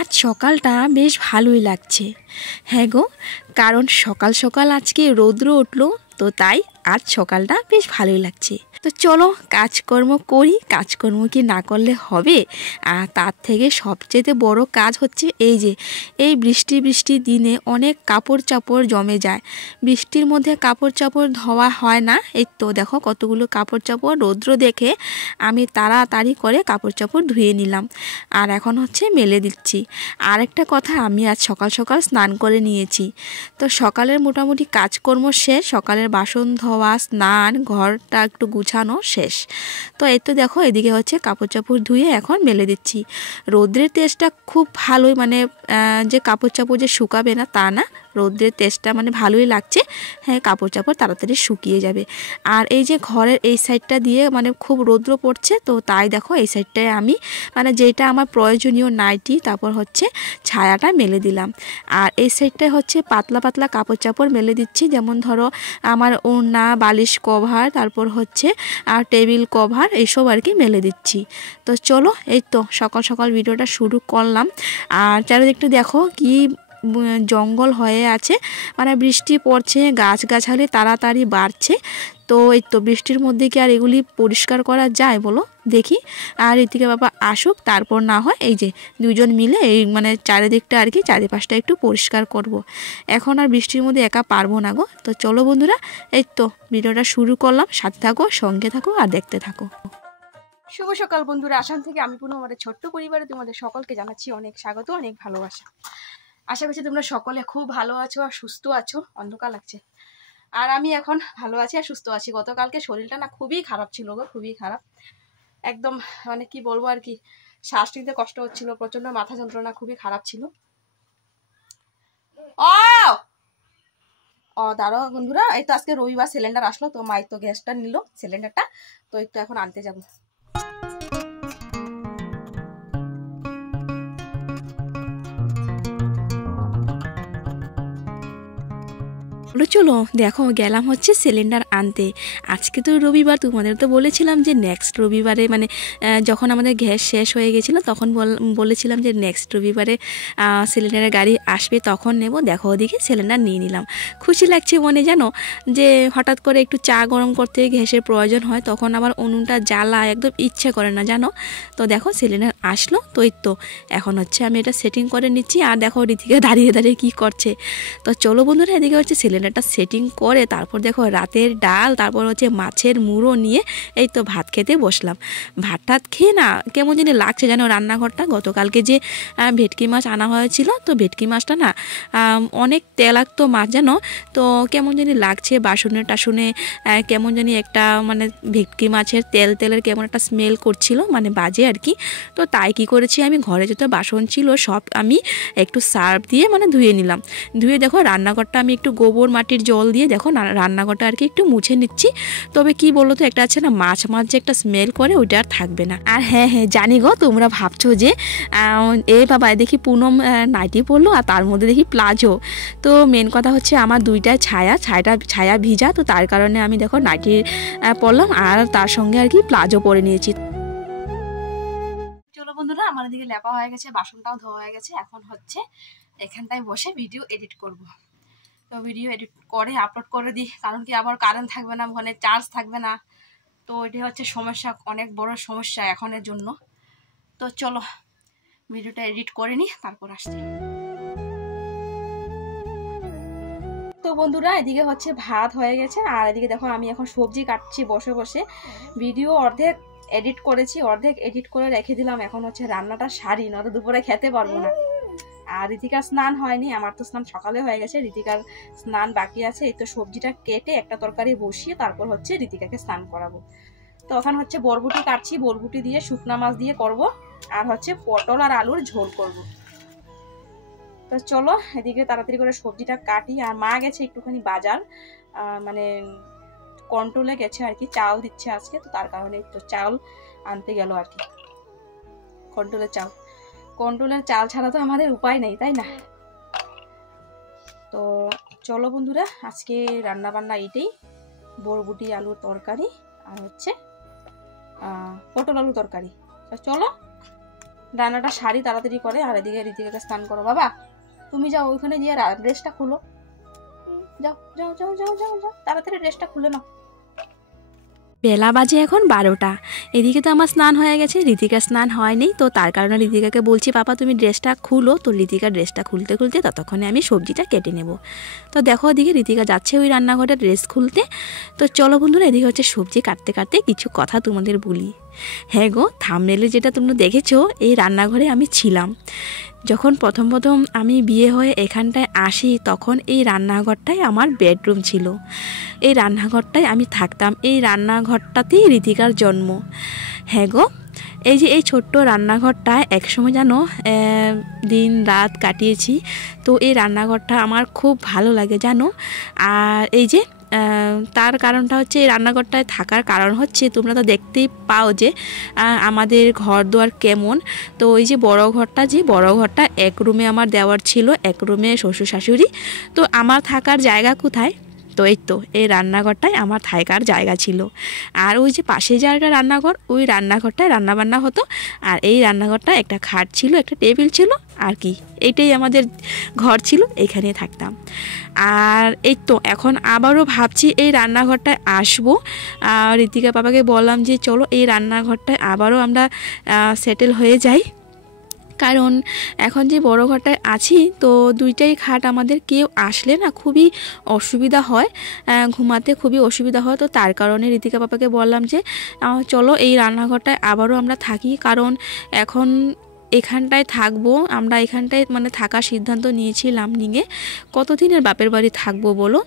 আজ সকালটা বেশ ভালোই লাগছে। হ্যাঁ গো, কারণ সকাল সকাল আজকে রৌদ্র উঠলো, তো তাই আজ সকালটা বেশ ভালোই লাগছে। তো চলো কাজকর্ম করি, কাজকর্ম কি না করলে হবে। আর তার থেকে সবচেয়ে বড় কাজ হচ্ছে এই বৃষ্টির দিনে অনেক কাপড় চাপড় জমে যায়। বৃষ্টির মধ্যে কাপড় চাপড় ধোয়া হয় না। এই তো দেখো কতগুলো কাপড় চাপড় রৌদ্র দেখে আমি তাড়াতাড়ি করে কাপড় চাপড় ধুয়ে নিলাম, আর এখন হচ্ছে মেলে দিচ্ছি। আর একটা কথা, আমি আজ সকাল সকাল স্নান করে নিয়েছি। তো সকালের মোটামুটি কাজকর্ম শেষ, সকালের বাসন ধোয়া, স্নান, ঘরটা একটু গুছানো শেষ। তো এই তো দেখো এদিকে হচ্ছে কাপড় চাপড় ধুয়ে এখন মেলে দিচ্ছি। রৌদ্রের তেজটা খুব ভালোই, মানে যে কাপড় চাপড় যে শুকাবে না তা না, রৌদ্রের তেজটা মানে ভালোই লাগছে। হ্যাঁ, কাপড় চাপড় তাড়াতাড়ি শুকিয়ে যাবে। আর এই যে ঘরের এই সাইডটা দিয়ে মানে খুব রৌদ্র পড়ছে, তো তাই দেখো এই সাইডটায় আমি মানে যেটা আমার প্রয়োজনীয় নাইটি, তারপর হচ্ছে ছায়াটা মেলে দিলাম। আর এই সাইডটায় হচ্ছে পাতলা পাতলা কাপড় চাপড় মেলে দিচ্ছি, যেমন ধরো আমার ওড়না, বালিশ কভার, তারপর হচ্ছে আর টেবিল কভার, এইসব আর কি মেলে দিচ্ছি। তো চলো এই তো সকাল সকাল ভিডিওটা শুরু করলাম। আর চারিদিকটা দেখো কি জঙ্গল হয়ে আছে, মানে বৃষ্টি পড়ছে, গাছগাছালি তাড়াতাড়ি বাড়ছে। তো এই তো বৃষ্টির মধ্যে কি আর এগুলি পরিষ্কার করা যায় বলো দেখি। আর এদিকে বাবা আসুক, তারপর না হয় এই যে দুজন মিলে এই মানে চারিদিকটা আর কি চারিপাশটা একটু পরিষ্কার করব। এখন আর বৃষ্টির মধ্যে একা পারবো না গো। তো চলো বন্ধুরা, এই তো ভিডিওটা শুরু করলাম, সাথে থাকো, সঙ্গে থাকো আর দেখতে থাকো। শুভ সকাল বন্ধুরা, আসাম থেকে আমি পুনঃ আমাদের ছোট্ট পরিবারে তোমাদের সকলকে জানাচ্ছি অনেক স্বাগত, অনেক ভালোবাসা। আশা করছি তোমরা সকলে খুব ভালো আছো আর সুস্থ আছো। অন্ধকার লাগছে, আর আমি এখন ভালো আছি আর সুস্থ আছি। গতকালকে শরীরটা না খুবই খারাপ ছিল গো, খুবই খারাপ একদম, মানে কি বলবো আর কি, শ্বাস নিতে কষ্ট হচ্ছিল, প্রচন্ড মাথা যন্ত্রণা, খুবই খারাপ ছিল। দাঁড়াও বন্ধুরা, এই তো আজকে রবিবার সিলিন্ডার আসলো, তো মাই তো গ্যাসটা নিল সিলিন্ডারটা, তো একটু এখন আনতে যাবো। চলো দেখো গেলাম হচ্ছে সিলিন্ডার আনতে। আজকে তো রবিবার, তোমাদের তো বলেছিলাম যে নেক্সট রবিবারে, মানে যখন আমাদের গ্যাস শেষ হয়ে গেছিলো তখন বলেছিলাম যে নেক্সট রবিবারে সিলিন্ডারের গাড়ি আসবে, তখন নেব। দেখো ওদিকে সিলিন্ডার নিয়ে নিলাম। খুশি লাগছে মনে, জানো, যে হঠাৎ করে একটু চা গরম করতে গ্যাসের প্রয়োজন হয়, তখন আবার উনুনটা জ্বালা একদম ইচ্ছে করে না, জানো। তো দেখো সিলিন্ডার আসলো, তো এই তো এখন হচ্ছে আমি এটা সেটিং করে নিচ্ছি। আর দেখো রিতিকা দাঁড়িয়ে দাঁড়িয়ে কী করছে। তো চলো বন্ধুরা, এদিকে হচ্ছে সিলিন্ডারটা সেটিং করে তারপর দেখো রাতের ডাল, তারপর হচ্ছে মাছের মুড়ো নিয়ে এই তো ভাত খেতে বসলাম। ভাত টাত খেয়ে না কেমন জানি লাগছে যেন রান্নাঘরটা। গতকালকে যে ভেটকি মাছ আনা হয়েছিল, তো ভেটকি মাছটা না অনেক তেলাক্ত মাছ, জানো, তো কেমন জানি লাগছে বাসনে টাসনে, কেমন জানি একটা মানে ভেটকি মাছের তেলের কেমন একটা স্মেল করছিল, মানে বাজে আর কি। তো তাই কি করেছি, আমি ঘরে যত বাসন ছিল সব আমি একটু সার্ফ দিয়ে মানে ধুয়ে নিলাম। ধুয়ে দেখো রান্নাঘরটা আমি একটু গোবর মাটির জল দিয়ে দেখো রান্নাঘরটা আর কি একটু মুছে নিচ্ছি। তবে কি বলো তো, একটা আছে না মাছ যে একটা স্মেল করে, ওইটা আর থাকবে না। আর হ্যাঁ জানি গো, তোমরা ভাবছো যে বাবা দেখি পুনম নাইটি পরলো আর তার মধ্যে দেখি প্লাজো। তো মেন কথা হচ্ছে আমার দুইটা ছায়া ভিজা, তো তার কারণে আমি দেখো নাইটি পরলাম আর তার সঙ্গে আর কি প্লাজো পরে নিয়েছি। চলো বন্ধুরা, আমার দিকে লেপা হয়ে গেছে, বাসনটাও ধোয়া হয়ে গেছে, এখন হচ্ছে এখানটায় বসে ভিডিও এডিট করব। তো ভিডিও এডিট করে আপলোড করে দিই, কারণ কি আবার কারেন্ট থাকবে না, ফোনে চার্জ থাকবে না। তো এটি হচ্ছে সমস্যা, অনেক বড় সমস্যা এখনের জন্য। তো চলো ভিডিওটা এডিট করে নিই, তারপর আসছি। তো বন্ধুরা, এদিকে হচ্ছে ভাত হয়ে গেছে, আর এদিকে দেখো আমি এখন সবজি কাটছি বসে বসে। ভিডিও অর্ধেক এডিট করেছি, অর্ধেক এডিট করে রেখে দিলাম। এখন হচ্ছে রান্নাটা সারি, নয়তো দুপুরে খেতে পারবো না। আর ঋতিকার স্নান হয়নি, আমার তো স্নান সকালে হয়ে গেছে, ঋতিকার স্নান বাকি আছে। এই তো সবজিটা কেটে একটা তরকারি বসিয়ে তারপর হচ্ছে ঋতিকাকে স্নান করাবো। তো ওখানে হচ্ছে বরবটি কাটছি, বরবটি দিয়ে শুকনা মাছ দিয়ে করব, আর হচ্ছে পটল আর আলুর ঝোল করব। তো চলো এদিকে তাড়াতাড়ি করে সবজিটা কাটি। আর মা গেছে একটুখানি বাজার, মানে কন্ট্রোলে গেছে আর কি, চাল দিচ্ছে আজকে, তো তার কারণে একটু চাল আনতে গেল আর কি। কন্ট্রোলের চাল ছাড়া তো আমাদের উপায় নেই, তাই না। তো চলো বন্ধুরা, আজকে রান্না বান্না এটাই, বরবটি আলুর তরকারি আর হচ্ছে পটল আলু তরকারি। তো চলো রান্নাটা সারি তাড়াতাড়ি করে, আর এদিকে ঋতিকাকে স্নান করো। বাবা তুমি যাও ওইখানে গিয়ে ড্রেসটা খুলো, যাও যাও যাও যাও যাও যাও, তাড়াতাড়ি ড্রেসটা খুলে নাও। বেলা বাজে এখন 12টা। এদিকে তো আমার স্নান হয়ে গেছে, ঋতিকার স্নান হয়নি, তো তার কারণে ঋতিকাকে বলছি পাপা তুমি ড্রেসটা খুলো। তো ঋতিকা ড্রেসটা খুলতে খুলতে ততক্ষণে আমি সবজিটা কেটে নেব। তো দেখো ওদিকে ঋতিকা যাচ্ছে ওই রান্নাঘরে ড্রেস খুলতে। তো চলো বন্ধুরা, এদিকে হচ্ছে সবজি কাটতে কাটতে কিছু কথা তোমাদের বলি। হ্যাঁ গো, থাম্বনেলে যেটা তোমরা দেখেছো, এই রান্নাঘরে আমি ছিলাম। যখন প্রথম আমি বিয়ে হয়ে এখানটায় আসি, তখন এই রান্নাঘরটাই আমার বেডরুম ছিল। এই রান্নাঘরটায় আমি থাকতাম, এই রান্নাঘরটাতেই ঋতিকার জন্ম। হ্যাঁ গো, এই যে এই ছোট্ট রান্নাঘরটায় একসময় যেন দিন রাত কাটিয়েছি। তো এই রান্নাঘরটা আমার খুব ভালো লাগে জানো। আর এই যে তার কারণটা হচ্ছে, এই রান্নাঘরটায় থাকার কারণ হচ্ছে তোমরা তো দেখতেই পাও যে আমাদের ঘর দুয়ার কেমন। তো এই যে বড় ঘরটা এক রুমে আমার দেওয়ার ছিল, এক রুমে শ্বশুর শাশুড়ি। তো আমার থাকার জায়গা কোথায়? তো এই তো এই রান্নাঘরটাই আমার থাকার জায়গা ছিল। আর ওই যে পাশে যে একটা রান্নাঘর, ওই রান্নাঘরটায় রান্নাবান্না হতো। আর এই রান্নাঘরটা একটা খাট ছিল, একটা টেবিল ছিল, আর কি এইটাই আমাদের ঘর ছিল, এইখানে থাকতাম। আর এই তো এখন আবারও ভাবছি এই রান্নাঘরটায় আসবো। আর ঋতিকা বাবাকে বললাম যে চলো এই রান্নাঘরটায় আবারও আমরা সেটেল হয়ে যাই। কারণ এখন যে বড় ঘরটায় আছি, তো দুইটাই খাট, আমাদের কেউ আসলে না খুবই অসুবিধা হয়, ঘুমাতে খুবই অসুবিধা হয়। তো তার কারণে ঋতিকা পাপাকে বললাম যে চলো এই রান্নাঘরটায় আবারও আমরা থাকি। কারণ এখন এখানটায় থাকবো আমরা, এখানটায় মানে থাকার সিদ্ধান্ত নিয়েছিলাম নিয়ে। কতদিনের বাপের বাড়ি থাকবো বলো?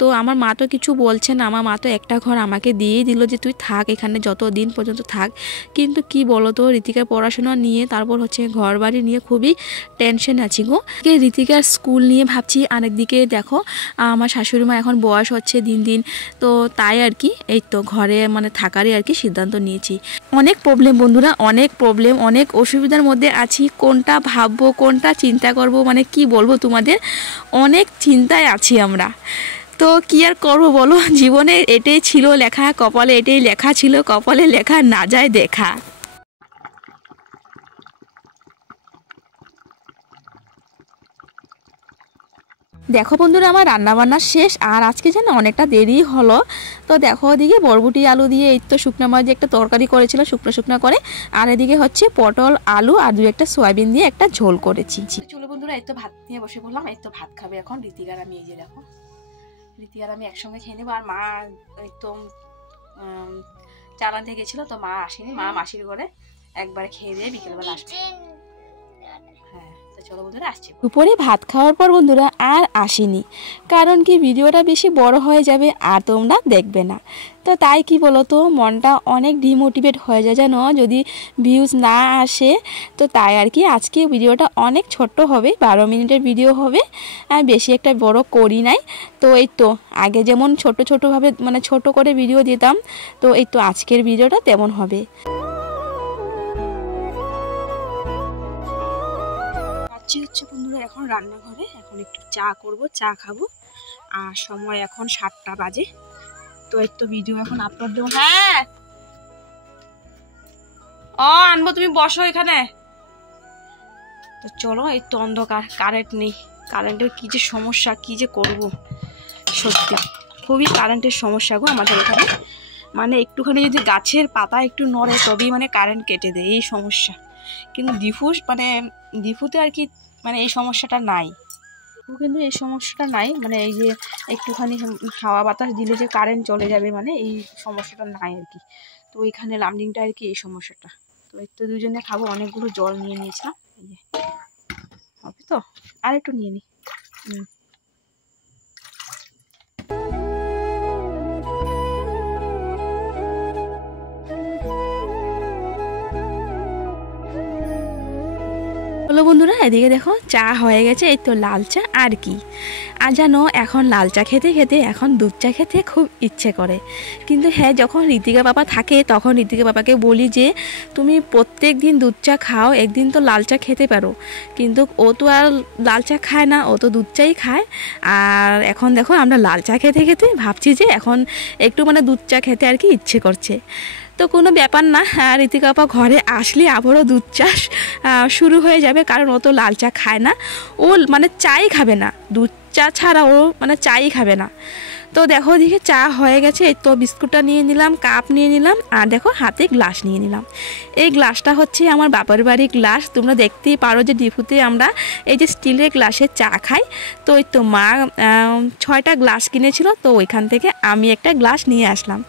তো আমার মা তো কিছু বলছে না, আমার মা তো একটা ঘর আমাকে দিয়েই দিল যে তুই থাক এখানে, যত দিন পর্যন্ত থাক। কিন্তু কি বলো তো, ঋতিকার পড়াশোনা নিয়ে, তারপর হচ্ছে ঘর বাড়ি নিয়ে খুবই টেনশন আছি গো। ঋতিকার স্কুল নিয়ে ভাবছি, আরেকদিকে দেখো আমার শাশুড়ি মা এখন বয়স হচ্ছে দিন দিন। তো তাই আর কি এই তো ঘরে মানে থাকারই আর কি সিদ্ধান্ত নিয়েছি। অনেক প্রবলেম বন্ধুরা, অনেক প্রবলেম, অনেক অসুবিধার মধ্যে আছি। কোনটা ভাববো, কোনটা চিন্তা করব, মানে কি বলবো তোমাদের, অনেক চিন্তায় আছি আমরা। তো কি আর করবো বলো, জীবনে এটাই ছিল লেখা, কপালে এটাই লেখা ছিল, কপালে লেখা না যায় দেখা। দেখো বন্ধুরা, আমার রান্নাবান্না শেষ, আর আজকে যেন অনেকটা দেরি হলো। তো দেখো ওদিকে বরবটি আলু দিয়ে এই তো শুকনো মাছ দিয়ে একটা তরকারি করেছিল, শুকনো করে। আর এদিকে হচ্ছে পটল আলু আর দু একটা সয়াবিন দিয়ে একটা ঝোল করেছি। চলো বন্ধুরা, এই তো ভাত নিয়ে বসে পড়লাম। এই তো ভাত খাবে এখন ঋতিকার আমি। এই যে দেখো ঋতিকার আমি একসঙ্গে খেয়ে নেবো। আর মা এই তো চালান থেকে গেছিলো, তো মা আসেনি, মা মাসির ঘরে একবারে খেয়ে দিয়ে বিকেলবেলা আসবে। হ্যাঁ, চলো বন্ধুরা আসছি। দুপুরে ভাত খাওয়ার পর বন্ধুরা আর আসিনি, কারণ কি ভিডিওটা বেশি বড় হয়ে যাবে আর তোমরা দেখবে না। তো তাই কি বলো তো, মনটা অনেক ডিমোটিভেট হয়ে যায় জানো যদি ভিউজ না আসে। তো তাই আর কি আজকে ভিডিওটা অনেক ছোট্ট হবে, 12 মিনিটের ভিডিও হবে, আর বেশি একটা বড় করি নাই। তো এই তো আগে যেমন ছোটোভাবে মানে ছোট করে ভিডিও দিতাম, তো এই তো আজকের ভিডিওটা তেমন হবে। হচ্ছে বন্ধুরা এখন রান্নাঘরে, এখন একটু চা করব, চা খাবো। আর সময় এখন 7টা বাজে। তো এই তো ভিডিও এখন আপলোড দেবো। হ্যাঁ আনবো, তুমি বসো এখানে। তো চলো, এই তো অন্ধকার, কারেন্ট নেই, কারেন্টের কি যে সমস্যা, কি যে করব, সত্যি খুবই কারেন্টের সমস্যা গো আমাদের এখানে। মানে একটুখানি যদি গাছের পাতা একটু নড়ে তবেই মানে কারেন্ট কেটে দেয়, এই সমস্যা। কিন্তু ডিফুতে আর কি মানে এই সমস্যাটা নাই, কিন্তু এই সমস্যাটা নাই, মানে এই যে একটুখানি হাওয়া বাতাস দিলে যে কারেন্ট চলে যাবে, মানে এই সমস্যাটা নাই আর কি। তো ওইখানে লামডিংটা আর কি এই সমস্যাটা। তো এই তো দুজনে খাবো, অনেকগুলো জল নিয়ে নিয়েছিলাম, এই যে হবে তো, আর একটু নিয়ে নিই। হলো বন্ধুরা, এদিকে দেখো চা হয়ে গেছে, এই তো লাল চা আর কি। আর জানো এখন লাল চা খেতে খেতে এখন দুধ চা খেতে খুব ইচ্ছে করে। কিন্তু হ্যাঁ, যখন ঋতিকা বাবা থাকে তখন ঋতিকা বাবাকে বলি যে তুমি প্রত্যেক দিন দুধ চা খাও, একদিন তো লাল চা খেতে পারো। কিন্তু ও তো আর লাল চা খায় না, ও তো দুধ চাই খায়। আর এখন দেখো আমরা লাল চা খেতে খেতে ভাবছি যে এখন একটু মানে দুধ চা খেতে আর কি ইচ্ছে করছে। তো কোনো ব্যাপার না, ঋতিকা আপা ঘরে আসলে আবারও দুধ চাষ শুরু হয়ে যাবে, কারণ ও তো লাল চা খায় না, ও মানে চাই খাবে না, দুধ চা ছাড়া ও মানে চাই খাবে না। তো দেখো ওদিকে চা হয়ে গেছে, এই তো বিস্কুটটা নিয়ে নিলাম, কাপ নিয়ে নিলাম, আর দেখো হাতে গ্লাস নিয়ে নিলাম। এই গ্লাসটা হচ্ছে আমার বাবার বাড়ির গ্লাস, তোমরা দেখতেই পারো যে ডিপুতে আমরা এই যে স্টিলের গ্লাসে চা খাই। তো ওই তো মা 6টা গ্লাস কিনেছিল, তো ওইখান থেকে আমি একটা গ্লাস নিয়ে আসলাম।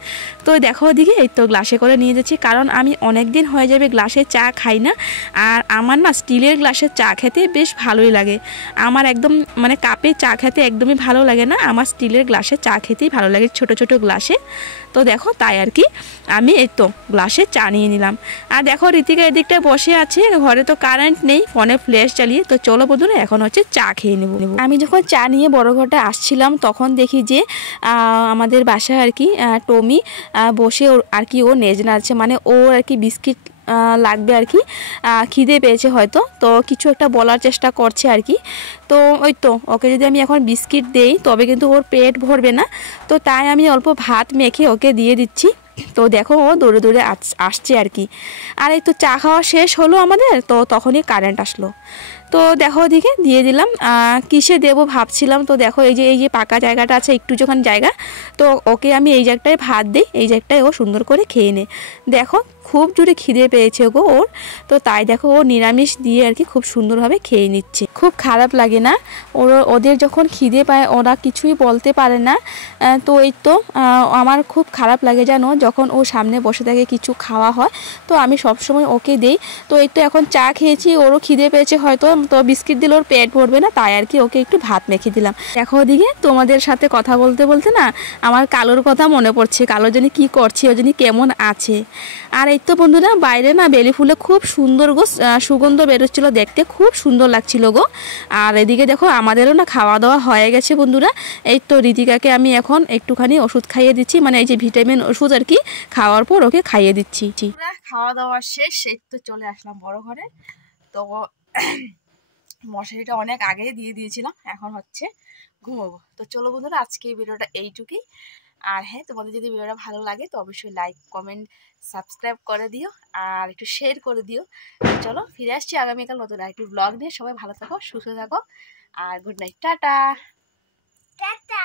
তো দেখো ওদিকে এই তো গ্লাসে করে নিয়ে যাচ্ছি, কারণ আমি অনেক দিন হয়ে যাবে গ্লাসে চা খাই না, আর আমার না স্টিলের গ্লাসে চা খেতে বেশ ভালোই লাগে। আমার একদম মানে কাপে চা খেতে একদমই ভালো লাগে না, আমার স্টিলের গ্লাসে চা খেতেই ভালো লাগে, ছোট ছোট গ্লাসে। তো দেখো তাই আর কি আমি এই তো গ্লাসে চা নিয়ে নিলাম। আর দেখো ঋতিকা এদিকটায় বসে আছে, ঘরে তো কারেন্ট নেই, ফোনে ফ্ল্যাশ চালিয়ে। তো চলো বন্ধুরা এখন হচ্ছে চা খেয়ে নেব। আমি যখন চা নিয়ে বড় ঘরটা আসছিলাম তখন দেখি যে আমাদের বাসায় আর কি টমি বসে আর কি ও নেজ নাড়ছে, মানে ওর আর কি বিস্কিট লাগবে আর কি, খিদে পেয়েছে হয়তো, তো কিছু একটা বলার চেষ্টা করছে আর কি। তো ওই তো ওকে যদি আমি এখন বিস্কিট দেই তবে কিন্তু ওর পেট ভরবে না, তো তাই আমি অল্প ভাত মেখে ওকে দিয়ে দিচ্ছি। তো দেখো ও দৌড়ে দৌড়ে আসছে আর কি। আর এই তো চা খাওয়া শেষ হলো আমাদের, তো তখনই কারেন্ট আসলো। তো দেখো ওদিকে দিয়ে দিলাম, কিসে দেবো ভাবছিলাম। তো দেখো এই যে পাকা জায়গাটা আছে একটু যখন জায়গা, তো ওকে আমি এই জায়গাটায় ভাত দিই, এই জায়গাটায় ও সুন্দর করে খেয়ে নে। দেখো খুব জোরে খিদে পেয়েছে গো ওর, তো তাই দেখো ও নিরামিষ দিয়ে আর কি খুব সুন্দরভাবে খেয়ে নিচ্ছে। খুব খারাপ লাগে না ওদের যখন খিদে পায়, ওরা কিছুই বলতে পারে না। তো এই তো আমার খুব খারাপ লাগে জানো, যখন ও সামনে বসে থাকে কিছু খাওয়া হয়, তো আমি সবসময় ওকে দেই। তো এই তো এখন চা খেয়েছি, ওরও খিদে পেয়েছে হয়তো, তো বিস্কিট দিলে ওর পেট ভরবে না, তাই আর কি ওকে একটু ভাত মেখে দিলাম। দেখো ওদিকে তোমাদের সাথে কথা বলতে বলতে না আমার কালোর কথা মনে পড়ছে, কালো জানি কি করছে, ও জানি কেমন আছে। আর এই তো বন্ধুরা বাইরে না বেলি ফুলে খুব সুন্দর গো সুগন্ধ বেরোচ্ছিল, দেখতে খুব সুন্দর লাগছিল গো। আর এদিকে দেখো আমাদেরও না খাওয়া দাওয়া হয়ে গেছে বন্ধুরা। এই তো ঋতিকাকে আমি এখন একটুখানি ওষুধ খাইয়ে দিচ্ছি, মানে এই যে ভিটামিন ওষুধ আর কি, খাওয়ার পর ওকে খাইয়ে দিচ্ছি। খাওয়া দাওয়া শেষ, এই তো চলে আসলাম বড় ঘরে। তো মশারিটা অনেক আগেই দিয়ে দিয়েছিলাম, এখন হচ্ছে ঘুমোবো। তো চলো বন্ধুরা আজকে এই ভিডিওটা এইটুকুই। আর হ্যাঁ, তোমাদের যদি ভিডিওটা ভালো লাগে তো অবশ্যই লাইক কমেন্ট সাবস্ক্রাইব করে দিও, আর একটু শেয়ার করে দিও। চলো ফিরে আসছি আগামীকাল নতুন আরেকটি ব্লগ নিয়ে। সবাই ভালো থাকো, সুস্থ থাকো, আর গুড নাইট, টাটা টাটা।